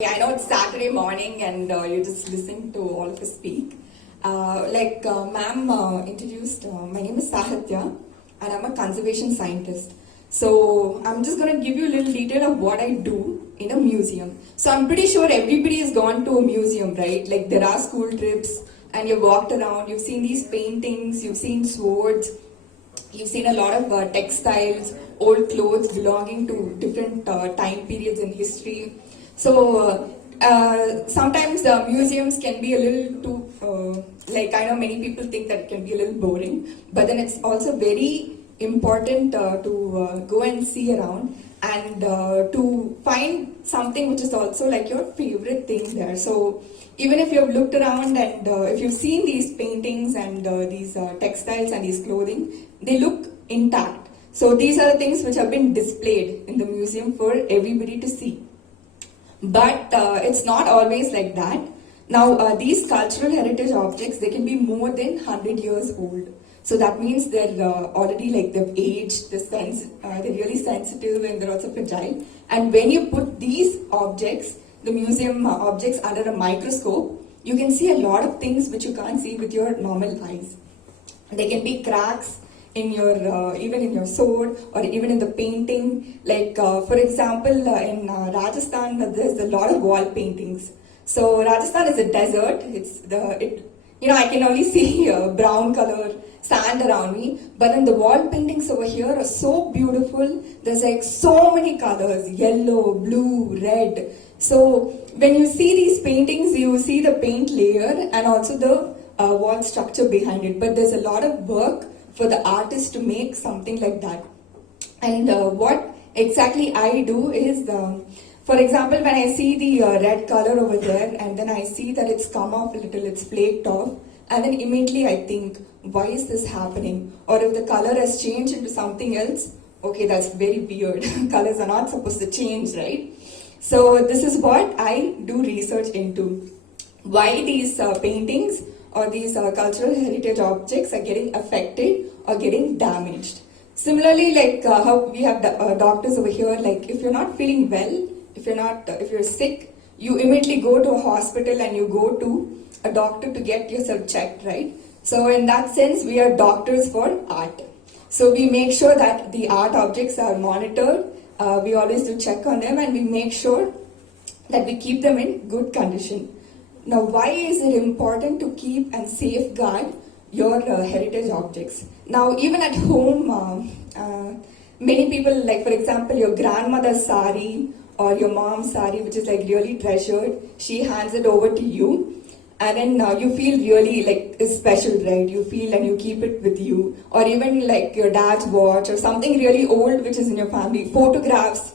I know it's Saturday morning and you're just listening to all of us speak. Ma'am introduced, my name is Sahitya and I'm a conservation scientist. So I'm just going to give you a little detail of what I do in a museum. So I'm pretty sure everybody has gone to a museum, right? Like there are school trips and you've walked around, you've seen these paintings, you've seen swords, you've seen a lot of textiles, old clothes belonging to different time periods in history. So sometimes the museums can be a little too, I know many people think that it can be a little boring, but then it's also very important to go and see around and to find something which is also like your favorite thing there. So even if you've looked around and if you've seen these paintings and these textiles and these clothing, they look intact. So these are the things which have been displayed in the museum for everybody to see. But it's not always like that. Now, these cultural heritage objects, they can be more than 100 years old. So that means they're already like they've aged, they're really sensitive and they're also fragile. And when you put these objects, the museum objects under a microscope, you can see a lot of things which you can't see with your normal eyes. There can be cracks in your even in your sword or even in the painting. For example, in Rajasthan, there's a lot of wall paintings. So Rajasthan is a desert. I can only see brown color sand around me, but then the wall paintings over here are so beautiful. There's like so many colors: yellow, blue, red. So when you see these paintings, you see the paint layer and also the wall structure behind it. But there's a lot of work for the artist to make something like that. And what exactly I do is, for example, when I see the red color over there and then I see that it's come off a little, it's flaked off, and then immediately I think, why is this happening? Or if the color has changed into something else, okay, that's very weird. Colors are not supposed to change, right? So this is what I do research into. Why these paintings or these cultural heritage objects are getting affected or getting damaged. Similarly, how we have doctors over here, like if you're not feeling well, if you're sick, you immediately go to a hospital and you go to a doctor to get yourself checked, right? So in that sense, we are doctors for art. So we make sure that the art objects are monitored. We always do check on them and we make sure that we keep them in good condition. Now, why is it important to keep and safeguard your heritage objects? Now, even at home, many people, like for example, your grandmother's sari or your mom's sari, which is like really treasured, she hands it over to you. And then you feel really like it's special, right? You feel and you keep it with you. Or even like your dad's watch or something really old which is in your family. Photographs,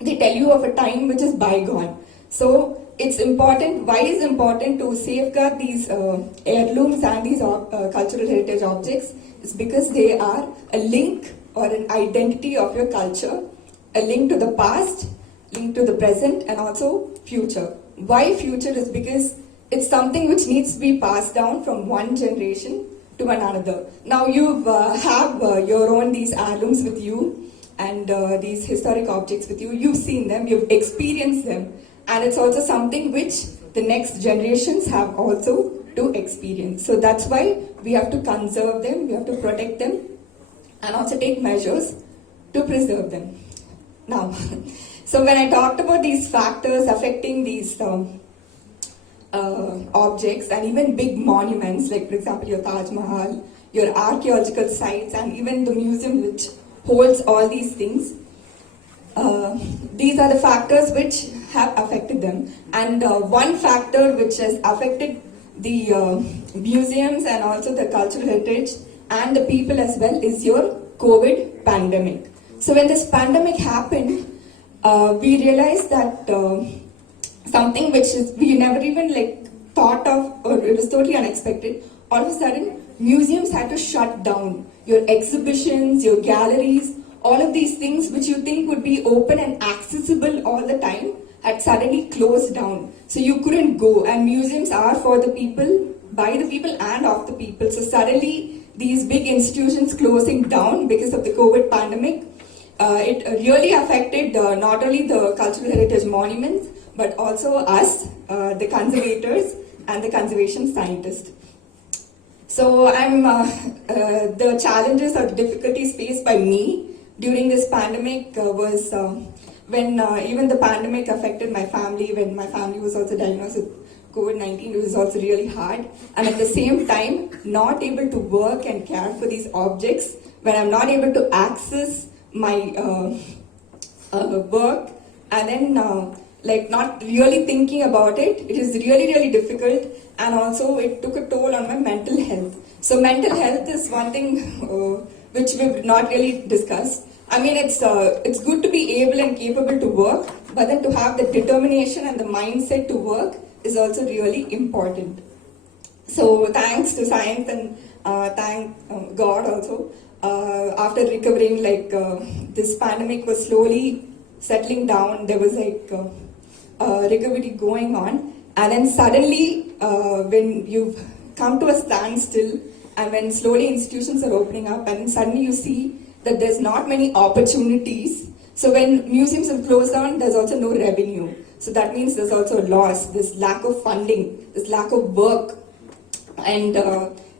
they tell you of a time which is bygone. So it's important. Why is it important to safeguard these heirlooms and these cultural heritage objects? It's because they are a link or an identity of your culture, a link to the past, link to the present, and also future. Why future is because it's something which needs to be passed down from one generation to another. Now you have your own these heirlooms with you and these historic objects with you. You've seen them, you've experienced them. And it's also something which the next generations have also to experience. So that's why we have to conserve them, we have to protect them, and also take measures to preserve them. Now, so when I talked about these factors affecting these objects and even big monuments, like for example your Taj Mahal, your archaeological sites, and even the museum which holds all these things, these are the factors which have affected them. And one factor which has affected the museums and also the cultural heritage and the people as well is your Covet pandemic. So when this pandemic happened, we realized that something which is we never even thought of, or it was totally unexpected. All of a sudden, museums had to shut down. Your exhibitions, your galleries, all of these things which you think would be open and accessible all the time had suddenly closed down. So you couldn't go, and museums are for the people, by the people and of the people. So suddenly these big institutions closing down because of the COVID pandemic, it really affected not only the cultural heritage monuments, but also us, the conservators and the conservation scientists. So the challenges or difficulties faced by me during this pandemic was when even the pandemic affected my family, when my family was also diagnosed with COVID-19, it was also really hard. And at the same time, not able to work and care for these objects, when I'm not able to access my work, and then not really thinking about it, it is really, really difficult. And also it took a toll on my mental health. So mental health is one thing which we've not really discussed. I mean, it's good to be able and capable to work, but then to have the determination and the mindset to work is also really important. So thanks to science and thank God also. After recovering, this pandemic was slowly settling down, there was recovery going on, and then suddenly when you've come to a standstill, and when slowly institutions are opening up, and suddenly you see that there's not many opportunities. So when museums have closed down, there's also no revenue. So that means there's also a loss, this lack of funding, this lack of work, and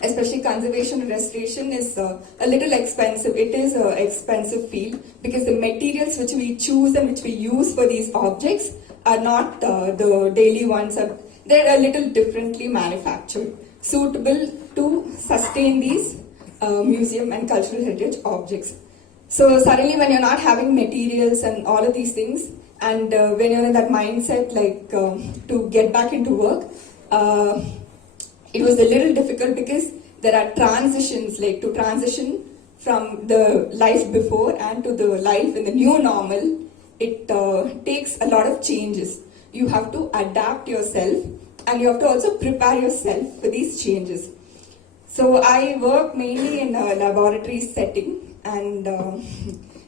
especially conservation and restoration is a little expensive. It is an expensive field because the materials which we choose and which we use for these objects are not the daily ones. They're a little differently manufactured, suitable to sustain these museum and cultural heritage objects. So suddenly when you're not having materials and all of these things, and when you're in that mindset to get back into work, it was a little difficult because there are transitions, to transition from the life before and to the life in the new normal. It takes a lot of changes. You have to adapt yourself and you have to also prepare yourself for these changes. So I work mainly in a laboratory setting, and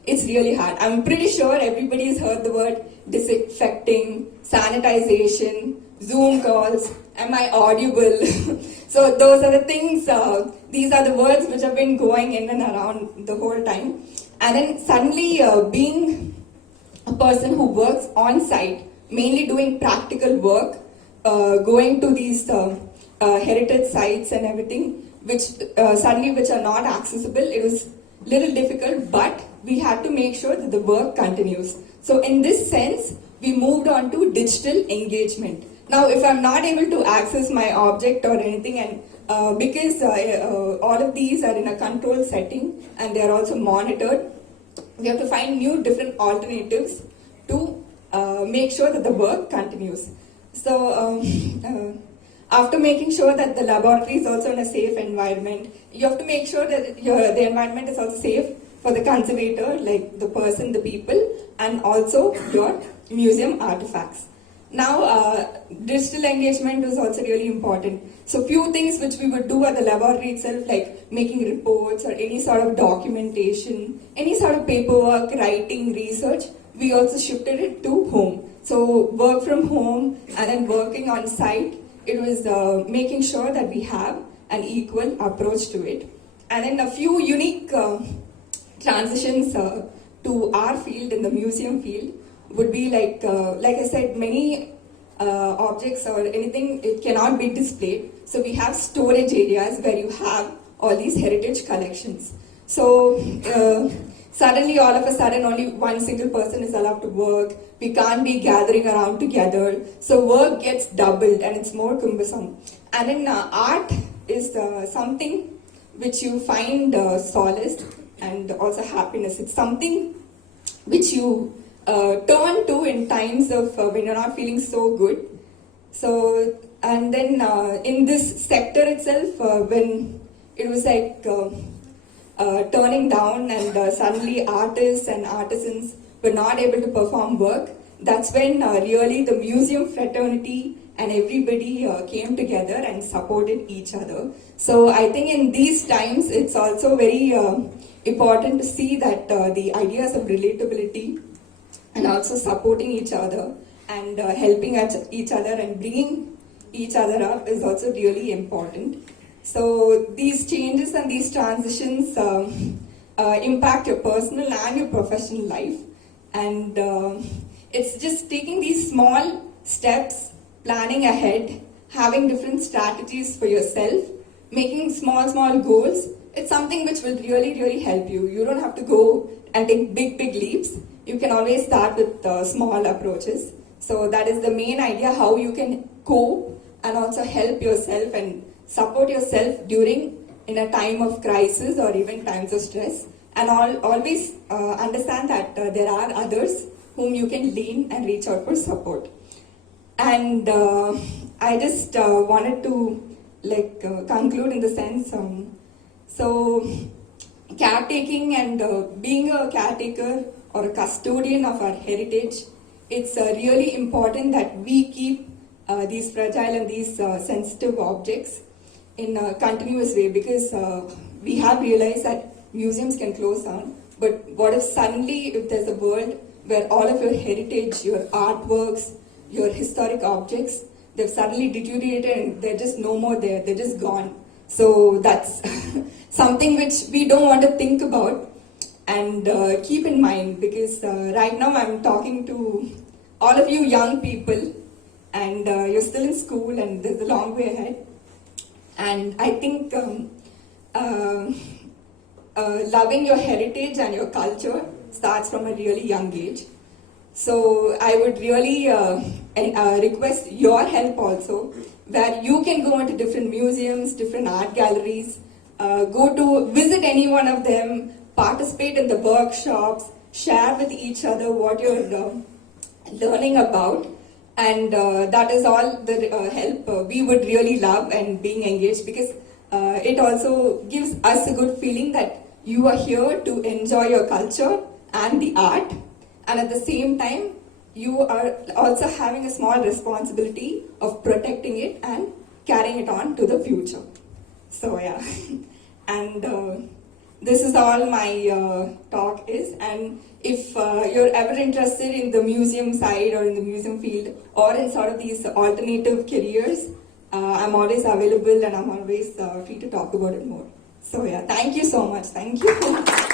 it's really hard. I'm pretty sure everybody has heard the word disinfecting, sanitization, Zoom calls. Am I audible? So those are the things, these are the words which have been going in and around the whole time. And then suddenly being a person who works on site, mainly doing practical work, going to these heritage sites and everything, which are not accessible, it was little difficult, but we had to make sure that the work continues. So in this sense, we moved on to digital engagement. Now, if I'm not able to access my object or anything, and because all of these are in a controlled setting and they are also monitored, we have to find new different alternatives to make sure that the work continues. So after making sure that the laboratory is also in a safe environment, you have to make sure that the environment is also safe for the conservator, like the person, the people, and also your museum artifacts. Now, digital engagement is also really important. So few things which we would do at the laboratory itself, like making reports or any sort of documentation, any sort of paperwork, writing, research, we also shifted it to home. So work from home and then working on site, it was making sure that we have an equal approach to it. And then a few unique transitions to our field in the museum field would be like I said, many objects or anything, it cannot be displayed. So we have storage areas where you have all these heritage collections. So suddenly, all of a sudden, only one single person is allowed to work. We can't be gathering around together. So work gets doubled and it's more cumbersome. And then art is something which you find solace and also happiness. It's something which you turn to in times of when you're not feeling so good. So, and then in this sector itself, when it was like turning down and suddenly artists and artisans were not able to perform work, that's when really the museum fraternity and everybody came together and supported each other. So I think in these times, it's also very important to see that the ideas of relatability and also supporting each other and helping each other and bringing each other up is also really important. So these changes and these transitions impact your personal and your professional life, and it's just taking these small steps, planning ahead, having different strategies for yourself, making small goals, it's something which will really help you. You don't have to go and take big leaps. You can always start with small approaches. So that is the main idea, how you can cope and also help yourself and support yourself during in a time of crisis or even times of stress. And always understand that there are others whom you can lean and reach out for support. And I just wanted to conclude in the sense, so caretaking and being a caretaker or a custodian of our heritage, it's really important that we keep these fragile and these sensitive objects in a continuous way, because we have realized that museums can close down, but what if suddenly, if there's a world where all of your heritage, your artworks, your historic objects, they've suddenly deteriorated and they're just no more there, they're just gone. So that's something which we don't want to think about and keep in mind, because right now I'm talking to all of you young people, and you're still in school and there's a long way ahead. And I think loving your heritage and your culture starts from a really young age. So I would really request your help also, where you can go into different museums, different art galleries, go to visit any one of them, participate in the workshops, share with each other what you're learning about, and that is all the help we would really love and being engaged, because it also gives us a good feeling that you are here to enjoy your culture and the art, and at the same time you are also having a small responsibility of protecting it and carrying it on to the future. So yeah, and this is all my talk is. And if you're ever interested in the museum side or in the museum field or in sort of these alternative careers, I'm always available and I'm always free to talk about it more. So yeah, thank you so much. Thank you.